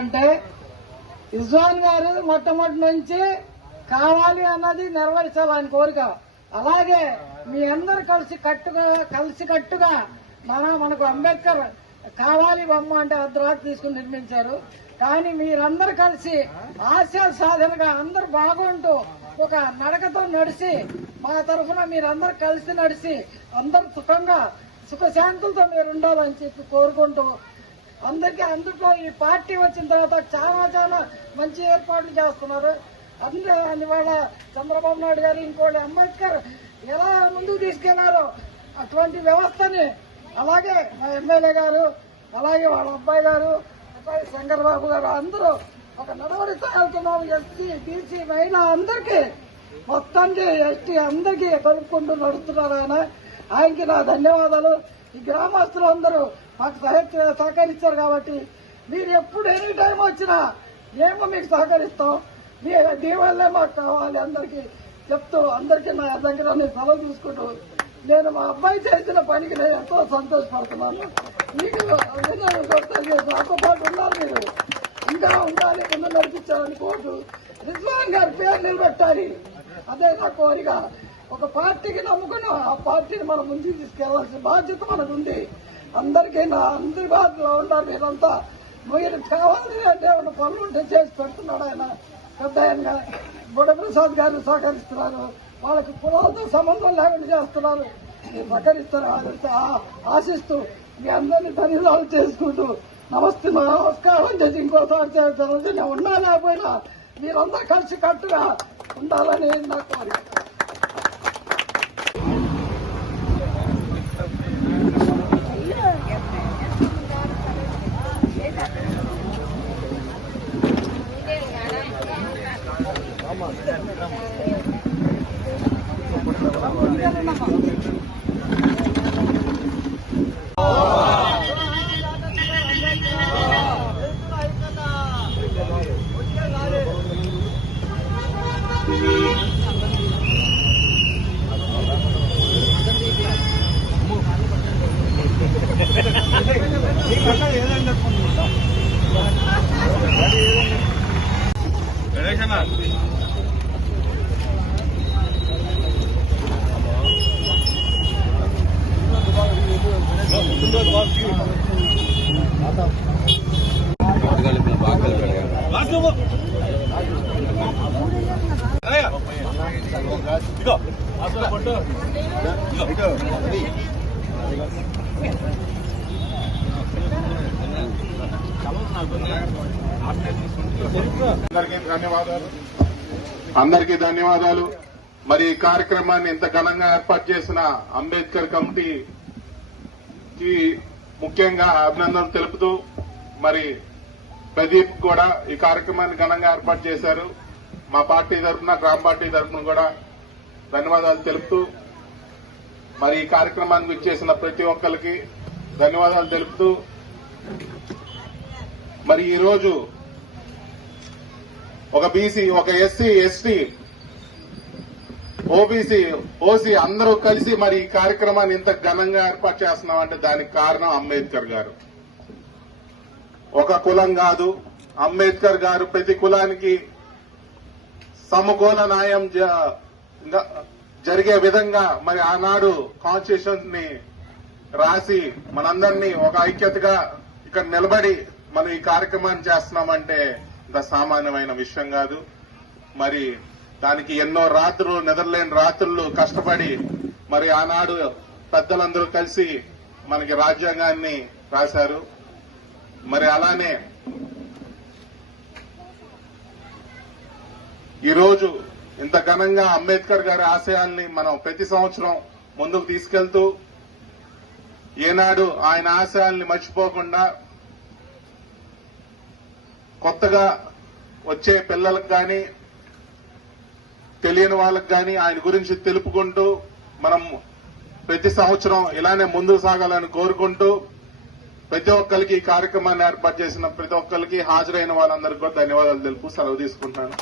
ఎందుకంటే రిజ్వాన్ గారు మొట్టమొదటి నుంచి కావాలి అన్నది నెరవేర్చాలని కోరిక. అలాగే మీ అందరు కలిసికట్టుగా మనకు అంబేద్కర్ కావాలి బొమ్మ అంటే అర్ధరాత్రి తీసుకుని నిర్మించారు. కానీ మీరందరూ కలిసి ఆశయాల సాధనగా అందరూ బాగుంటూ ఒక నడకతో నడిచి మా తరఫున మీరందరూ కలిసి నడిచి అందరూ సుఖశాంతులతో మీరు ఉండాలని చెప్పి కోరుకుంటూ అందులో ఈ పార్టీ వచ్చిన తర్వాత చాలా మంచి ఏర్పాట్లు చేస్తున్నారు. అందువల్ల చంద్రబాబు నాయుడు గారు ఇంకోటి అంబేద్కర్ ఎలా ముందుకు తీసుకెళ్లారో అటువంటి వ్యవస్థని అలాగే మా ఎమ్మెల్యే గారు అలాగే వాళ్ళ అబ్బాయి గారు శంకర్బాబు గారు అందరూ ఒక నడవడితో వెళ్తున్నారు. ఎస్సీ బీసీ మహిళా అందరికీ మొత్తానికి ఎస్టీ అందరికీ కలుపుకుంటూ నడుస్తున్నారు. ఆయనకి నా ధన్యవాదాలు. ఈ గ్రామస్తులు అందరూ మాకు సహకరించారు కాబట్టి మీరు ఎప్పుడు ఎనీ టైం వచ్చినా మేము మీకు సహకరిస్తాం. మీ దీవల్లే మాకు కావాలి అందరికీ చెప్తూ అందరికీ నా దగ్గర సెలవు తీసుకుంటూ నేను మా అబ్బాయి చేసిన పనికి నేను ఎంతో సంతోషపడుతున్నాను. మీకు నాతో పాటు ఉన్నారు, మీరు ఇంకా ఉండాలి, ముందు నడిపించాలని కోరుతూ రిజ్వాన్ గారి పేరు నిలబెట్టాలి. అదే నా కోరిక. ఒక పార్టీకి నమ్ముకుని ఆ పార్టీని మనం ముందుకు తీసుకెళ్లాల్సిన బాధ్యత మనకు ఉంది. అందరికీ అందరి బాధ్యతలో ఉన్నారు. మీరంతా మీరు కావాలి అంటే ఉన్న పనులు ఉంటే చేసి పెడుతున్నాడు ఆయన. పెద్ద ఆయన బుడప్రసాద్ గారు సహకరిస్తున్నారు. వాళ్ళకి కులాలతో సంబంధం లేకుండా చేస్తున్నారు. మీరు సహకరిస్తారు ఆశిస్తూ మీ అందరినీ ధన్యవాదాలు చేసుకుంటూ నమస్కారం చేసి ఇంకోసారి చేస్తాను. నేను ఉన్నా లేకపోయినా మీరందరూ కలిసి కట్టుగా ఉండాలని నా కోరిక. అందరికీ ధన్యవాదాలు. మరి ఈ కార్యక్రమాన్ని ఇంత ఘనంగా ఏర్పాటు చేసిన అంబేద్కర్ కమిటీకి ముఖ్యంగా అభినందనలు తెలుపుతూ మరి ప్రదీప్ కూడా ఈ కార్యక్రమాన్ని ఘనంగా ఏర్పాటు చేశారు. మా పార్టీ తరఫున గ్రామ పార్టీ తరఫున కూడా ధన్యవాదాలు తెలుపుతూ మరి ఈ కార్యక్రమానికి ఇచ్చేసిన ప్రతి ఒక్కరికి ధన్యవాదాలు తెలుపుతూ మరి ఈరోజు ఒక బీసీ, ఒక ఎస్సీ, ఎస్టీ, ఓబీసీ, ఓసీ అందరూ కలిసి మరి ఈ కార్యక్రమాన్ని ఇంత ఘనంగా ఏర్పాటు చేస్తున్నామంటే దానికి కారణం అంబేద్కర్ గారు. ఒక కులం కాదు, అంబేద్కర్ గారు ప్రతి కులానికి సమకూల న్యాయం జరిగే విధంగా మరి ఆనాడు కాన్స్టిట్యూషన్ ని రాసి మనందరినీ ఒక ఐక్యతగా ఇక్కడ నిలబడి మనం ఈ కార్యక్రమాన్ని చేస్తున్నామంటే ఇంత సామాన్యమైన విషయం కాదు. మరి దానికి ఎన్నో రాత్రులు, నిద్రలేని రాత్రులు కష్టపడి మరి ఆనాడు పెద్దలందరూ కలిసి మనకి రాజ్యాంగాన్ని రాశారు. మరి అలానే ఈరోజు ఇంత ఘనంగా అంబేద్కర్ గారి ఆశయాల్ని మనం ప్రతి సంవత్సరం ముందుకు తీసుకెళ్తూ ఏనాడు ఆయన ఆశయాల్ని మర్చిపోకుండా కొత్తగా వచ్చే పిల్లలకు కానీ తెలియని వాళ్ళకు కానీ ఆయన గురించి తెలుపుకుంటూ మనం ప్రతి సంవత్సరం ఇలానే ముందుకు సాగాలని కోరుకుంటూ ప్రతి ఒక్కరికి ఈ కార్యక్రమాన్ని ఏర్పాటు చేసిన ప్రతి ఒక్కరికి హాజరైన వాళ్ళందరికీ కూడా ధన్యవాదాలు తెలుపు సెలవు తీసుకుంటాను.